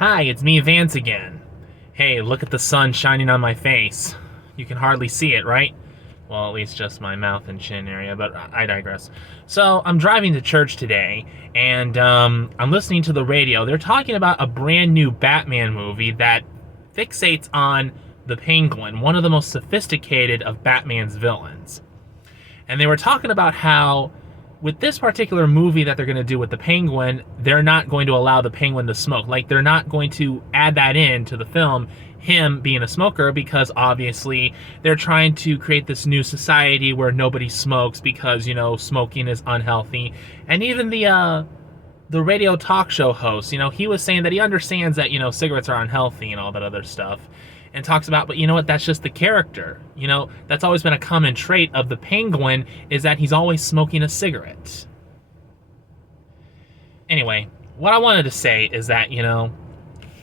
Hi, it's me, Vance again. Hey, look at the sun shining on my face. You can hardly see it, right? Well, at least just my mouth and chin area, but I digress. So, I'm driving to church today, and I'm listening to the radio. They're talking about a brand new Batman movie that fixates on the Penguin, one of the most sophisticated of Batman's villains. And they were talking about how with this particular movie that they're going to do with the Penguin, they're not going to allow the Penguin to smoke. Like, they're not going to add that in to the film, him being a smoker, because obviously they're trying to create this new society where nobody smokes because, you know, smoking is unhealthy. And even the radio talk show host, you know, he was saying that he understands that, you know, cigarettes are unhealthy and all that other stuff. And talks about, but you know what, that's just the character. You know, that's always been a common trait of the Penguin, is that he's always smoking a cigarette. Anyway, what I wanted to say is that, you know,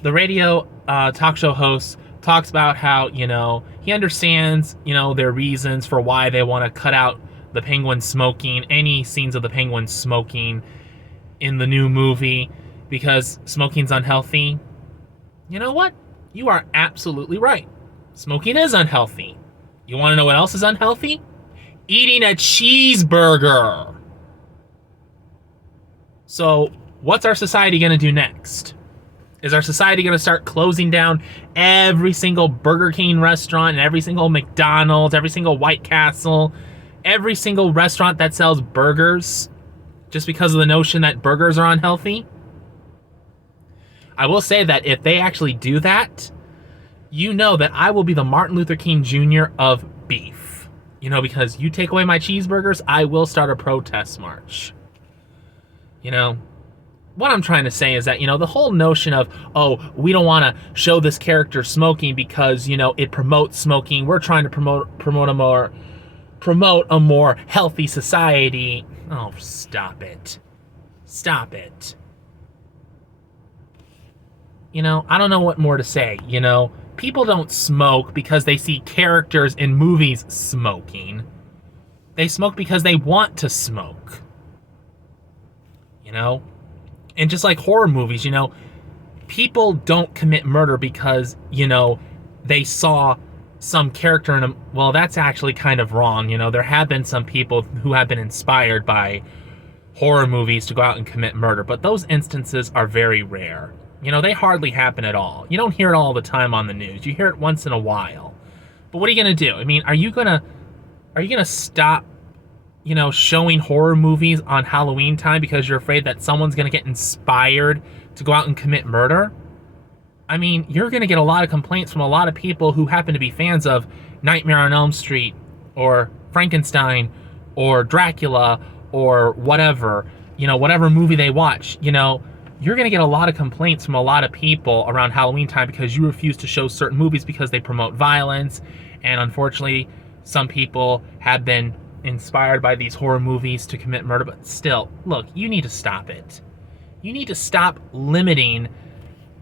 the radio talk show host talks about how, you know, he understands, you know, their reasons for why they want to cut out the Penguin smoking, any scenes of the Penguin smoking in the new movie, because smoking's unhealthy. You know what? You are absolutely right. Smoking is unhealthy. You want to know what else is unhealthy? Eating a cheeseburger. So, what's our society going to do next? Is our society going to start closing down every single Burger King restaurant and every single McDonald's, every single White Castle, every single restaurant that sells burgers, just because of the notion that burgers are unhealthy? I will say that if they actually do that, you know that I will be the Martin Luther King Jr. of beef. You know, because you take away my cheeseburgers, I will start a protest march. You know, what I'm trying to say is that, you know, the whole notion of, oh, we don't want to show this character smoking because, you know, it promotes smoking. We're trying to promote a more healthy society. Oh, stop it. Stop it. You know, I don't know what more to say. You know, people don't smoke because they see characters in movies smoking. They smoke because they want to smoke. You know? And just like horror movies, you know, people don't commit murder because, you know, they saw some character in a... Well, that's actually kind of wrong. You know, there have been some people who have been inspired by horror movies to go out and commit murder, but those instances are very rare. You know, they hardly happen at all. You don't hear it all the time on the news. You hear it once in a while. But what are you going to do? I mean, are you going to stop, you know, showing horror movies on Halloween time because you're afraid that someone's going to get inspired to go out and commit murder? I mean, you're going to get a lot of complaints from a lot of people who happen to be fans of Nightmare on Elm Street or Frankenstein or Dracula or whatever, you know, whatever movie they watch. You know, you're going to get a lot of complaints from a lot of people around Halloween time because you refuse to show certain movies because they promote violence. And unfortunately, some people have been inspired by these horror movies to commit murder. But still, look, you need to stop it. You need to stop limiting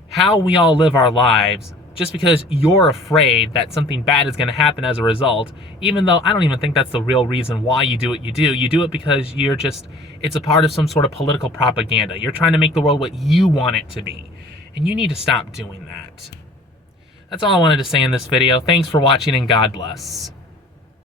how we all live our lives just because you're afraid that something bad is going to happen as a result, even though I don't even think that's the real reason why you do what you do. You do it because you're just, it's a part of some sort of political propaganda. You're trying to make the world what you want it to be, and you need to stop doing that. That's all I wanted to say in this video. Thanks for watching, and God bless.